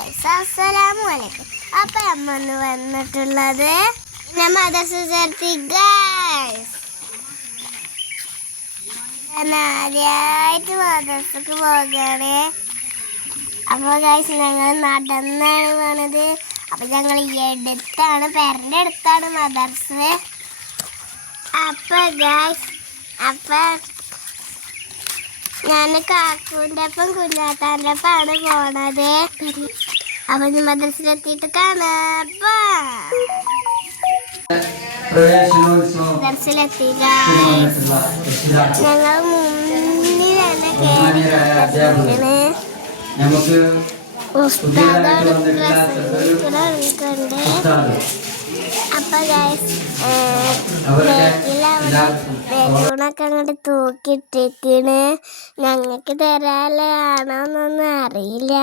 അസ്സലാമലൈക്കും. അപ്പം നമ്മൾ വന്നിട്ടുള്ളത് ഞാൻ മദ്രസ ചേർത്തി ഗൈസ്. ആദ്യമായിട്ട് മദ്രസക്ക് പോകാണ്. അപ്പോൾ ഗൈസ് ഞങ്ങൾ നടന്നാണ് പോണത്. അപ്പം ഞങ്ങൾ എടുത്താണ് പെരൻ്റെ അടുത്താണ് മദ്രസ. അപ്പം ഗൈസ് ഞാൻ കാക്കൂൻ്റെ ഒപ്പം കുഞ്ഞാത്താൻ്റെ ഒപ്പമാണ് പോണത്. അപ്പൊ മദ്രസയിലെത്തിയിട്ട് കാണാം. മദ്രസയിലെത്തി ഞങ്ങൾ മുന്നിൽ തന്നെ കേറിയിട്ടുണ്ട്. അപ്പൊ ബലൂണൊക്കെ അങ്ങോട്ട് തൂക്കിയിട്ടേക്കണ്. ഞങ്ങൾക്ക് തരാനാണോന്നൊന്നും അറിയില്ല.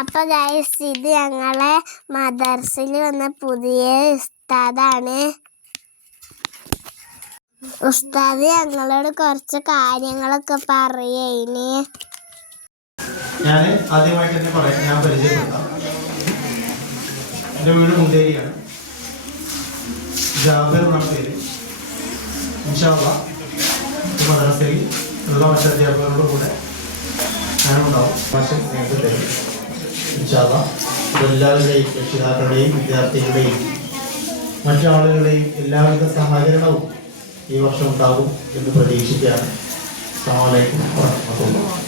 അപ്പൊ ഗൈസ് ഇത് ഞങ്ങളെ മദർസിൽ വന്ന പുതിയ ഉസ്താദാണ്. ഉസ്താദ് ഞങ്ങളോട് കുറച്ച് കാര്യങ്ങളൊക്കെ പറയേന്. ഞാൻ ആദ്യമായിട്ട് തന്നെ പറയാം, ഞാൻ പരിചയപ്പെടുത്താം. എൻ്റെ വീട് മുണ്ടേരിയാണ്. ജാബിർ എന്നാണ് പേര്. ഇൻഷാ അല്ലാഹ് മദ്രസയിൽ ഉള്ള മറ്റു അധ്യാപകരുടെ കൂടെ ഞാനുണ്ടാവും. ഭാഷ ഞങ്ങൾക്ക് തരും ഇൻഷാ അല്ലാഹ്. എല്ലാവരുടെയും രക്ഷിതാക്കളുടെയും വിദ്യാർത്ഥികളുടെയും മറ്റു ആളുകളുടെയും എല്ലാവിധ സഹകരണവും ഈ വർഷം ഉണ്ടാകും എന്ന് പ്രതീക്ഷിക്കുകയാണ്. അസ്സലാമു അലൈക്കും വറഹ്മത്തുള്ളാഹി.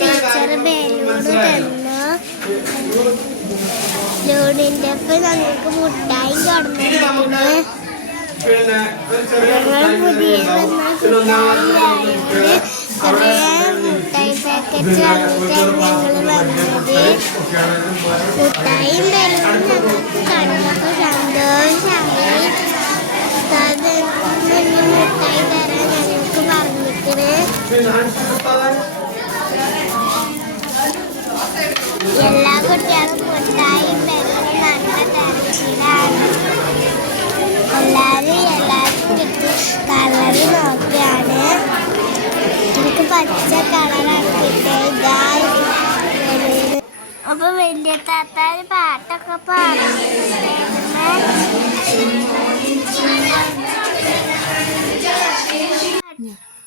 ടീച്ചർ ബലൂണ് തന്നു. ലൂണിൻ്റെ ഒപ്പം ഞങ്ങൾക്ക് മുട്ടായി കടന്നിട്ടുണ്ട്. ഞങ്ങൾ പുതിയ കുറേ മുട്ടായി പാക്കറ്റ് വാങ്ങിയിട്ടാണ് ഞങ്ങൾ വന്നത്. മുട്ടായും ബലൂണും ഞങ്ങൾക്ക് കണ്ടപ്പോൾ സന്തോഷമായി. മുട്ടായി തരാൻ ഞങ്ങൾക്ക് പറഞ്ഞിട്ട് എല്ലാ കുട്ടികൾക്കും മുട്ടായി ബലൂണും നല്ല കരച്ചിലാണ്. എല്ലാവർക്കും കിട്ടി. കളറ് നോക്കിയാണ്. എനിക്ക് പച്ച കളറാണ് കിട്ടിയത്. അപ്പൊ വലിയ താത്താര് പാട്ടൊക്കെ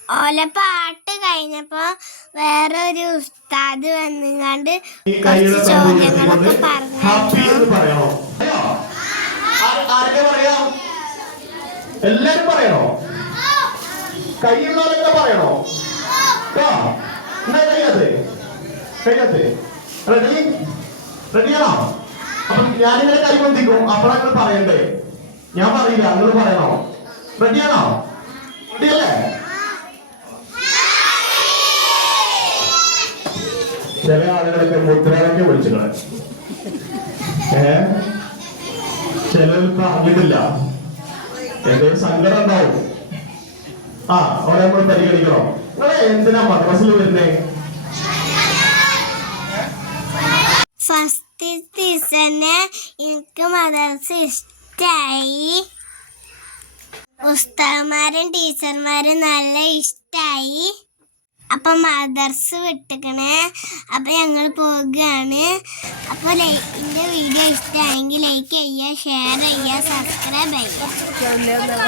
ഓല പാട്ട് കഴിഞ്ഞപ്പോ വേറെ ഒരു ഉസ്താദ് വന്നുകൊണ്ട് കുറച്ച് ചോദ്യങ്ങളൊക്കെ പറഞ്ഞു. എല്ലാരും പറയണോ? കയ്യുള്ളവരൊക്കെ പറയണോ? റെഡി? റെഡിയാണോ? അപ്പൊ ഞാനിങ്ങനെ കൈകൊണ്ടിരിക്കും. അപ്പോഴൊക്കെ പറയണ്ടേ? ഞാൻ പറയില്ല, നിങ്ങൾ പറയണോ? റെഡിയാണോ? റെഡിയല്ലേ? ചില ആളുകളൊക്കെ മുദ്രാവാക്യം വിളിച്ചിട്ട് ചിലർക്ക് അറിയില്ല. എന്തൊരു സങ്കടം ഉണ്ടാവും. അവിടെ നമ്മൾ പരിഗണിക്കണോ? നിങ്ങളെ എന്തിനാ മദ്രസയിൽ വരുന്നേ? ഫസ്റ്റ് സീസണ് എനിക്ക് മദ്രസ ഇഷ്ടായി. ഉസ്താദന്മാരും ടീച്ചർമാരും നല്ല ഇഷ്ടായി. അപ്പൊ മദ്രസ വിട്ടിക്കണേ. അപ്പൊ ഞങ്ങൾ പോകുകയാണ്. അപ്പൊ എന്റെ വീഡിയോ ഇഷ്ടമായെങ്കിൽ ലൈക്ക് ചെയ്യുക, ഷെയർ ചെയ്യുക, സബ്സ്ക്രൈബ് ചെയ്യുക.